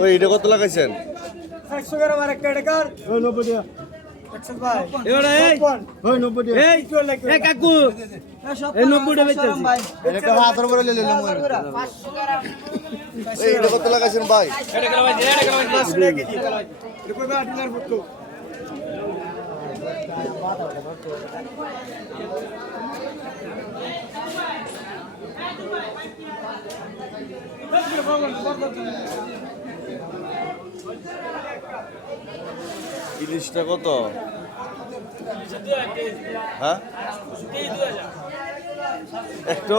ওই এটা কত লাগাইছেন? একশো গ্রাম আর একটা টাকার নব্বই টাকা। কত লাগাইছেন ভাই? ইলিশটা কত? হ্যাঁ? একটু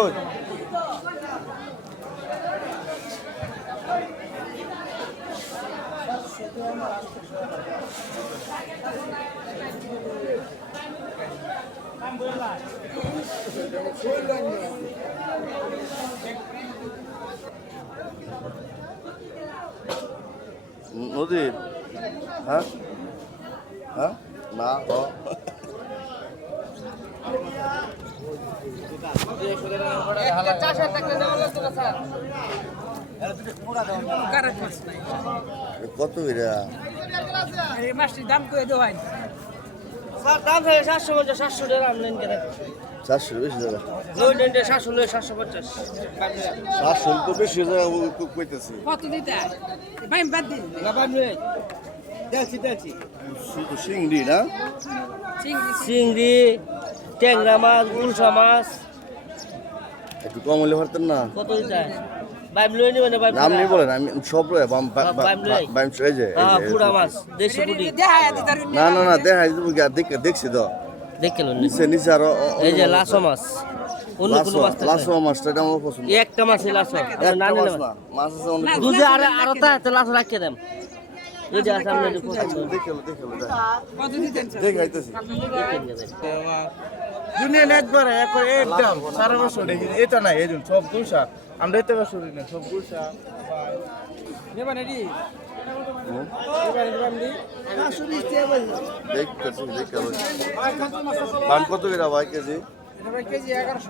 নদীর? হ্যাঁ? হ্যাঁ? না হ। কত এরা এই মাছটির দাম করে দেওয়া হয় চারশো বেশি সাতশো চারশো তো বেশি কইতেছি। কত দিতে? ভাই বাদ দিন। লাগান নয় দেখছি দেখছি শুধু সিংড়ি না? চিংড়ি চিংড়ি ট্যাংরা মাছ গুলশা মাছ। একটু কম হলে পারতেন না? কত দিতে? বাইম লই নিবেন বাইম নাম নেই বলেন আমি সব রয়ে বাম বাম- বাম লই। বাম এই যে হ্যাঁ পুরা মাছ দেশি পুরি দেখা দিতে তার না না না দেখাই দেবো কি দেখ- দেখছি তো। দেখে লন। নিচে নিচে আরও এই যে লাসো মাছ অন্য কোনো মাছ লাসো মাছটা আমার পছন্দ। একটা মাছই লাসো না মাছ নিলে না মাছ আছে দুজে আর আর তা লাসো রাখিয়ে দেন। এই যে আছে আপনি দেখে দেখে দেখ। দেখাইতেছি দেখেন যাবেন দুনিয়া নেট এখন এর সারা বছর দেখি। এটা নাই এই সব গুলশা। আমরা এতে বছর না সব গুলশা দেখে লো। পান কত করে ভাই কেজি? কেজি এগারোশো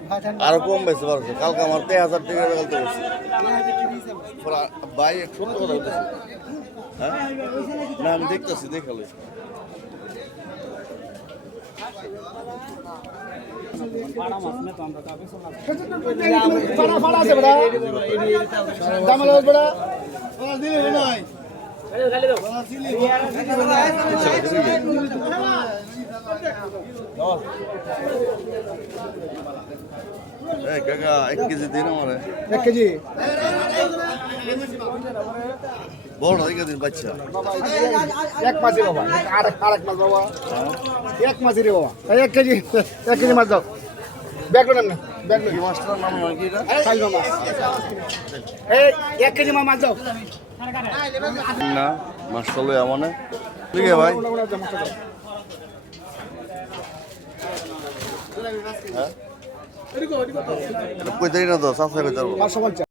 আরও কম বেছে বারোশো কালকে আমার তেরো হাজার টাকা কালকে বেছে ভাই সত্য কথা বলতেছি হ্যাঁ না আমি দেখতেছি দেখালে এই কাকা এক কেজি দিন আমারে এক কেজি বড় এক কেজি বাচ্চা এক মাছি বাবা আর আর এক মাছ বাবা এক মাছি রে বাবা এক কেজি এক কেজি মাছ দাও ব্যাগ নেন না ব্যাগ কি মাছটার নাম কি এটা খাইবা মাছ এই এক কেজি মাছ দাও না মাছটা লই আমানে ঠিক আছে ভাই হ্যাঁ এটা কই দেরি না তো সাফ করতে